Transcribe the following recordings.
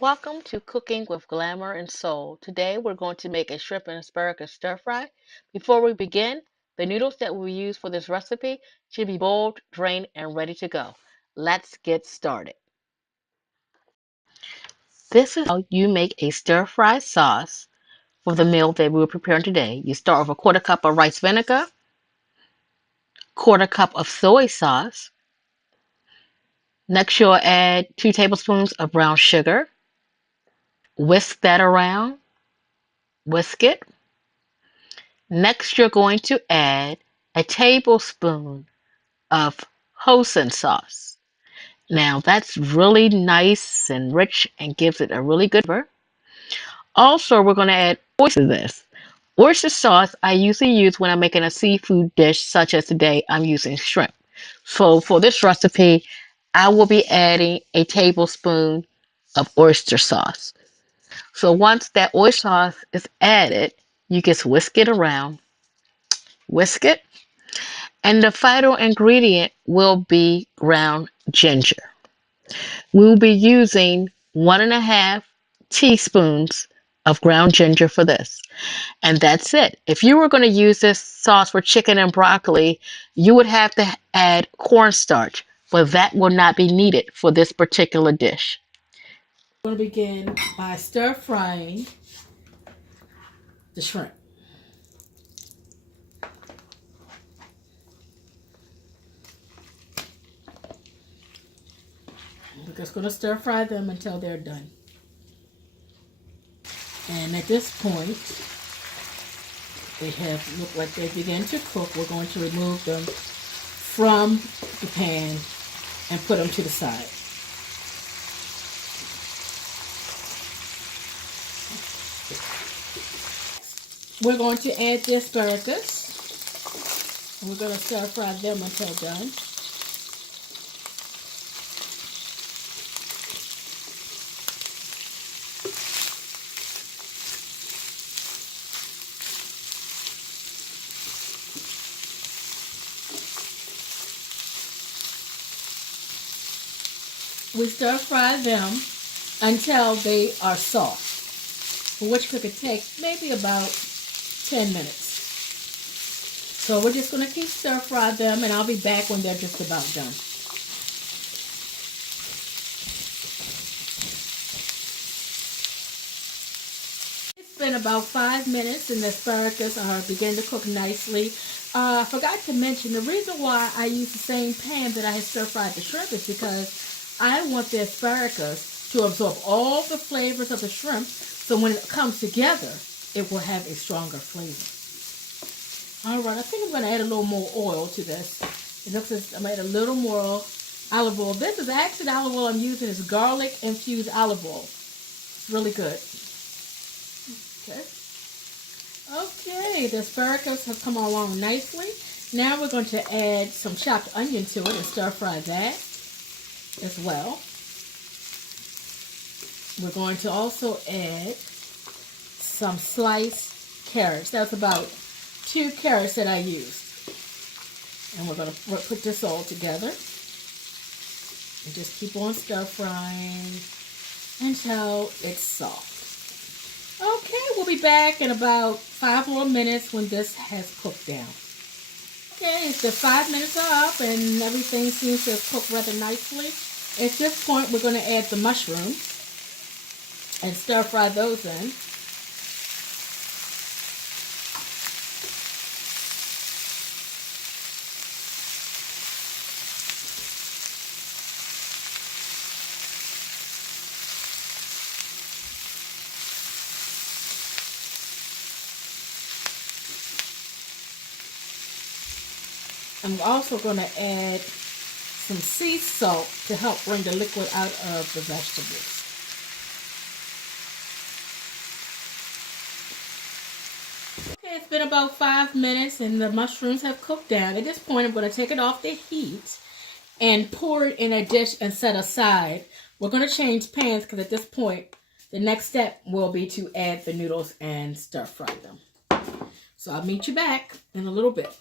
Welcome to Cooking with Glamour and Soul. Today we're going to make a shrimp and asparagus stir fry. Before we begin, the noodles that we use for this recipe should be boiled, drained, and ready to go. Let's get started. This is how you make a stir fry sauce for the meal that we were preparing today. You start with a quarter cup of rice vinegar, quarter cup of soy sauce. Next you'll add 2 tablespoons of brown sugar. Whisk that around, whisk it. Next, you're going to add a tablespoon of hoisin sauce. Now, that's really nice and rich and gives it a really good flavor. Also, we're going to add oyster to this. Oyster sauce I usually use when I'm making a seafood dish, such as today I'm using shrimp. So, for this recipe, I will be adding a tablespoon of oyster sauce. So, once that oyster sauce is added, you just whisk it around, whisk it. And the final ingredient will be ground ginger. We'll be using 1.5 teaspoons of ground ginger for this. And that's it. If you were going to use this sauce for chicken and broccoli, you would have to add cornstarch, but that will not be needed for this particular dish. I'm going to begin by stir frying the shrimp. We're just going to stir fry them until they're done. And at this point, they have looked like they begin to cook. We're going to remove them from the pan and put them to the side. We're going to add the asparagus. And we're going to stir fry them until done. We stir fry them until they are soft, for which could take maybe about 10 minutes. So we're just going to keep stir fry them, and I'll be back when they're just about done. It's been about 5 minutes, and the asparagus are beginning to cook nicely. I forgot to mention, the reason why I use the same pan that I had stir fried the shrimp is because I want the asparagus to absorb all the flavors of the shrimp, so when it comes together, it will have a stronger flavor. Alright, I think I'm going to add a little more oil to this. It looks like I'm going to add a little more olive oil. This is actually the olive oil I'm using. Is garlic infused olive oil. It's really good. Okay. Okay, the asparagus have come along nicely. Now we're going to add some chopped onion to it and stir fry that as well. We're going to also add some sliced carrots. That's about 2 carrots that I used. And we're going to put this all together. And just keep on stir frying until it's soft. Okay, we'll be back in about 5 more minutes when this has cooked down. Okay, the 5 minutes are up and everything seems to have cooked rather nicely. At this point, we're going to add the mushrooms and stir fry those in. I'm also going to add some sea salt to help bring the liquid out of the vegetables. Okay, it's been about 5 minutes and the mushrooms have cooked down. At this point, I'm going to take it off the heat and pour it in a dish and set aside. We're going to change pans because at this point, the next step will be to add the noodles and stir fry them. So I'll meet you back in a little bit.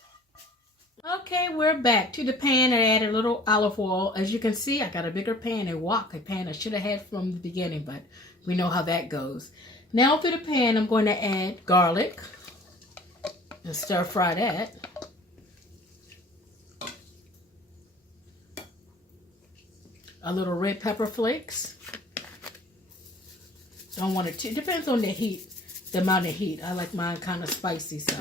Okay, we're back to the pan. I added a little olive oil. As you can see, I got a bigger pan, a pan I should have had from the beginning, but we know how that goes. Now to the pan, I'm going to add garlic and stir fry that. A little red pepper flakes. Don't want it to, it depends on the heat, the amount of heat. I like mine kind of spicy, so.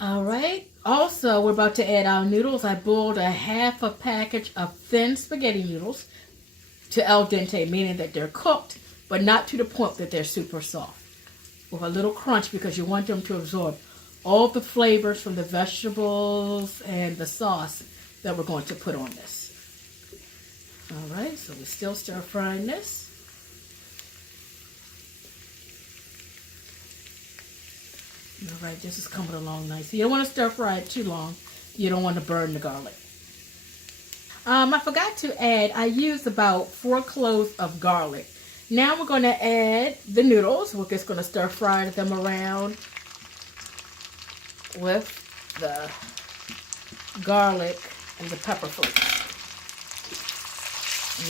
All right. Also, we're about to add our noodles. I boiled a half a package of thin spaghetti noodles to al dente, meaning that they're cooked, but not to the point that they're super soft. With a little crunch because you want them to absorb all the flavors from the vegetables and the sauce that we're going to put on this. All right, so we're still stir frying this. All right, this is coming along nice. You don't want to stir fry it too long. You don't want to burn the garlic. I forgot to add, I used about 4 cloves of garlic. Now we're going to add the noodles. We're just going to stir fry them around with the garlic and the pepper flakes.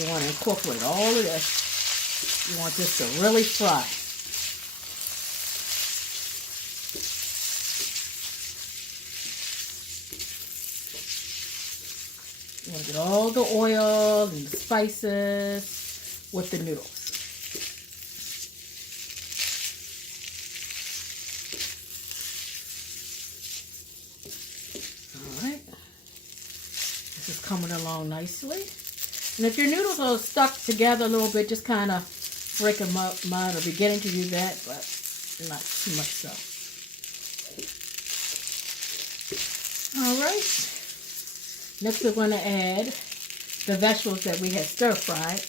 You want to incorporate all of this. You want this to really fry. You want to get all the oil and the spices with the noodles. All right. This is coming along nicely. And if your noodles are stuck together a little bit, just kind of break them up. Mine are beginning to do that, but not too much so. All right. Next we're going to add the vegetables that we had stir fried.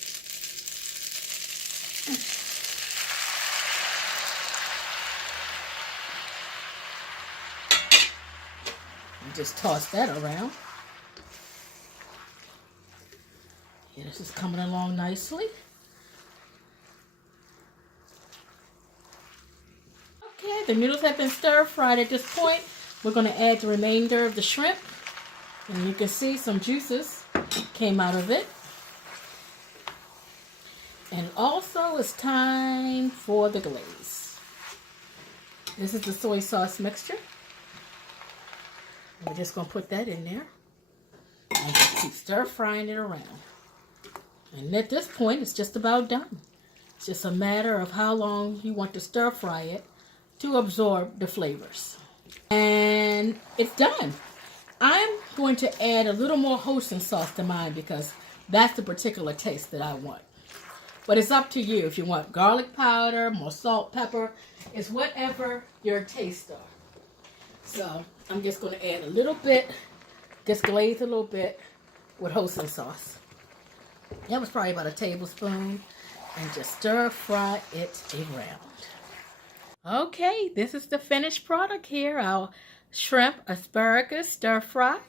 And just toss that around. Yeah, this is coming along nicely. Okay, the noodles have been stir fried at this point. We're going to add the remainder of the shrimp. And you can see some juices came out of it. And also it's time for the glaze. This is the soy sauce mixture. We're just going to put that in there. And just keep stir frying it around. And at this point, it's just about done. It's just a matter of how long you want to stir fry it to absorb the flavors. And it's done. I'm going to add a little more hoisin sauce to mine because that's the particular taste that I want. But it's up to you if you want garlic powder, more salt, pepper. It's whatever your tastes are. So I'm just going to add a little bit, just glaze a little bit with hoisin sauce. That was probably about a tablespoon. And just stir fry it around. Okay, this is the finished product here. Our shrimp asparagus stir fry.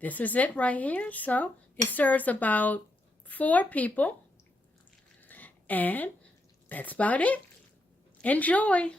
This is it right here. So it serves about 4 people. And that's about it. Enjoy.